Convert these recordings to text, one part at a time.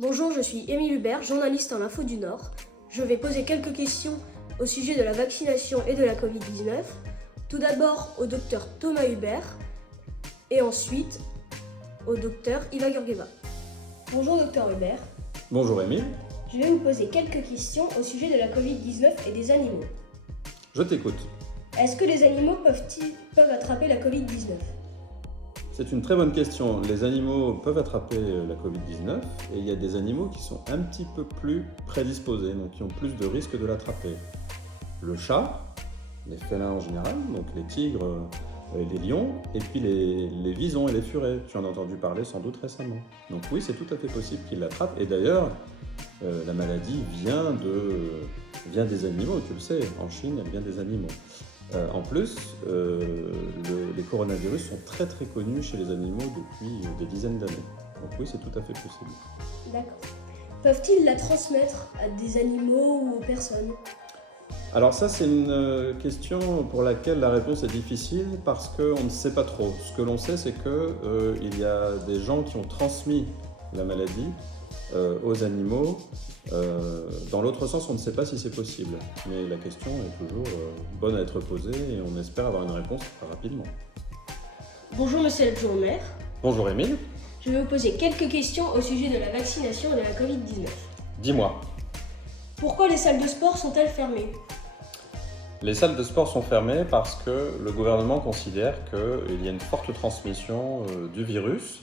Bonjour, je suis Émile Hubert, journaliste en Info du Nord. Je vais poser quelques questions au sujet de la vaccination et de la Covid-19. Tout d'abord au docteur Thomas Hubert et ensuite au docteur Iva Georgieva. Bonjour docteur Hubert. Bonjour Émile. Je vais vous poser quelques questions au sujet de la Covid-19 et des animaux. Je t'écoute. Est-ce que les animaux peuvent attraper la Covid-19 ? C'est une très bonne question. Les animaux peuvent attraper la Covid-19 et il y a des animaux qui sont un petit peu plus prédisposés, donc qui ont plus de risques de l'attraper. Le chat, les félins en général, donc les tigres et les lions, et puis les visons et les furets. Tu en as entendu parler sans doute récemment. Donc oui, c'est tout à fait possible qu'ils l'attrapent. Et d'ailleurs, la maladie vient des animaux, tu le sais. En Chine, elle vient des animaux. En plus, les coronavirus sont très très connus chez les animaux depuis des dizaines d'années. Donc oui, c'est tout à fait possible. D'accord. Peuvent-ils la transmettre à des animaux ou aux personnes ? Alors ça, c'est une question pour laquelle la réponse est difficile parce qu'on ne sait pas trop. Ce que l'on sait, c'est qu'il y a des gens qui ont transmis la maladie aux animaux. Dans l'autre sens, on ne sait pas si c'est possible. Mais la question est toujours bonne à être posée et on espère avoir une réponse très rapidement. Bonjour monsieur l'adjoint-maire. Bonjour Émile. Je vais vous poser quelques questions au sujet de la vaccination et de la Covid-19. Dis-moi. Pourquoi les salles de sport sont-elles fermées ? Les salles de sport sont fermées parce que le gouvernement considère qu'il y a une forte transmission du virus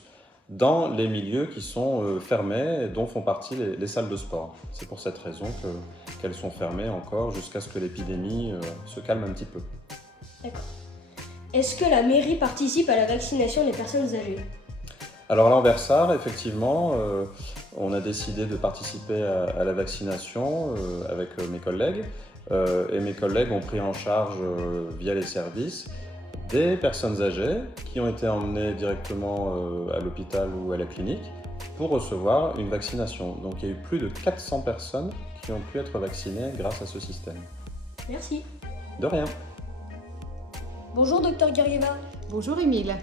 dans les milieux qui sont fermés et dont font partie les salles de sport. C'est pour cette raison qu'elles sont fermées encore jusqu'à ce que l'épidémie se calme un petit peu. D'accord. Est-ce que la mairie participe à la vaccination des personnes âgées ? Alors à l'Anversar, effectivement, on a décidé de participer à la vaccination avec mes collègues. Et mes collègues ont pris en charge via les services des personnes âgées qui ont été emmenées directement à l'hôpital ou à la clinique pour recevoir une vaccination. Donc il y a eu plus de 400 personnes qui ont pu être vaccinées grâce à ce système. Merci. De rien. Bonjour docteur Georgieva. Bonjour Émile.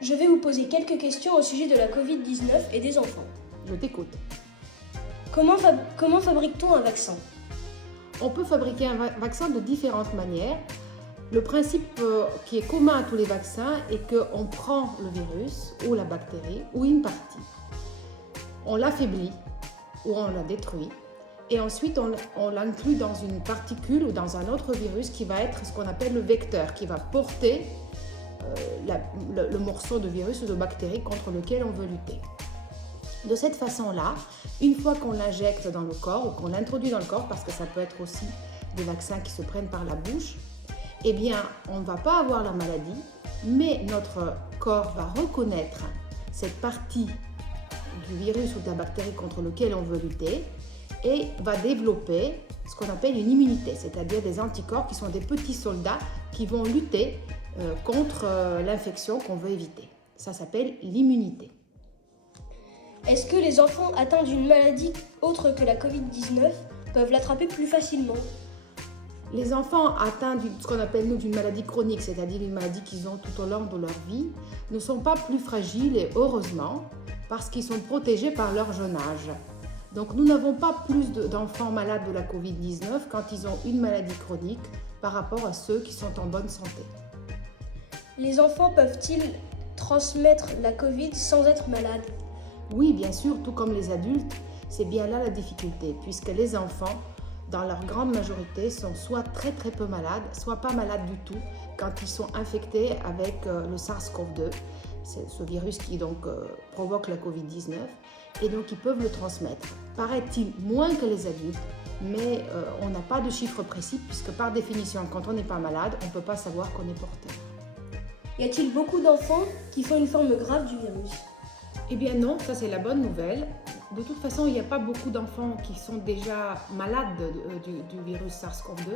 Je vais vous poser quelques questions au sujet de la Covid-19 et des enfants. Je t'écoute. Comment fabrique-t-on un vaccin ? On peut fabriquer un vaccin de différentes manières. Le principe qui est commun à tous les vaccins est qu'on prend le virus ou la bactérie ou une partie. On l'affaiblit ou on la détruit et ensuite on l'inclut dans une particule ou dans un autre virus qui va être ce qu'on appelle le vecteur, qui va porter le morceau de virus ou de bactérie contre lequel on veut lutter. De cette façon-là, une fois qu'on l'injecte dans le corps ou qu'on l'introduit dans le corps, parce que ça peut être aussi des vaccins qui se prennent par la bouche, eh bien, on ne va pas avoir la maladie, mais notre corps va reconnaître cette partie du virus ou de la bactérie contre lequel on veut lutter et va développer ce qu'on appelle une immunité, c'est-à-dire des anticorps qui sont des petits soldats qui vont lutter contre l'infection qu'on veut éviter. Ça s'appelle l'immunité. Est-ce que les enfants atteints d'une maladie autre que la Covid-19 peuvent l'attraper plus facilement ? Les enfants atteints de ce qu'on appelle nous d'une maladie chronique, c'est-à-dire une maladie qu'ils ont tout au long de leur vie, ne sont pas plus fragiles et heureusement parce qu'ils sont protégés par leur jeune âge. Donc nous n'avons pas plus d'enfants malades de la Covid-19 quand ils ont une maladie chronique par rapport à ceux qui sont en bonne santé. Les enfants peuvent-ils transmettre la Covid sans être malades ? Oui, bien sûr, tout comme les adultes, c'est bien là la difficulté, puisque les enfants, dans leur grande majorité, sont soit très très peu malades, soit pas malades du tout quand ils sont infectés avec le SARS-CoV-2, c'est ce virus qui donc provoque la Covid-19, et donc ils peuvent le transmettre. Paraît-il moins que les adultes, mais on n'a pas de chiffre précis, puisque par définition, quand on n'est pas malade, on ne peut pas savoir qu'on est porteur. Y a-t-il beaucoup d'enfants qui font une forme grave du virus ? Eh bien non, ça c'est la bonne nouvelle. De toute façon, il n'y a pas beaucoup d'enfants qui sont déjà malades du virus SARS-CoV-2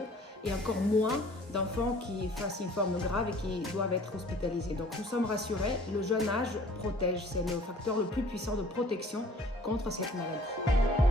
et encore moins d'enfants qui fassent une forme grave et qui doivent être hospitalisés. Donc nous sommes rassurés, le jeune âge protège, c'est le facteur le plus puissant de protection contre cette maladie.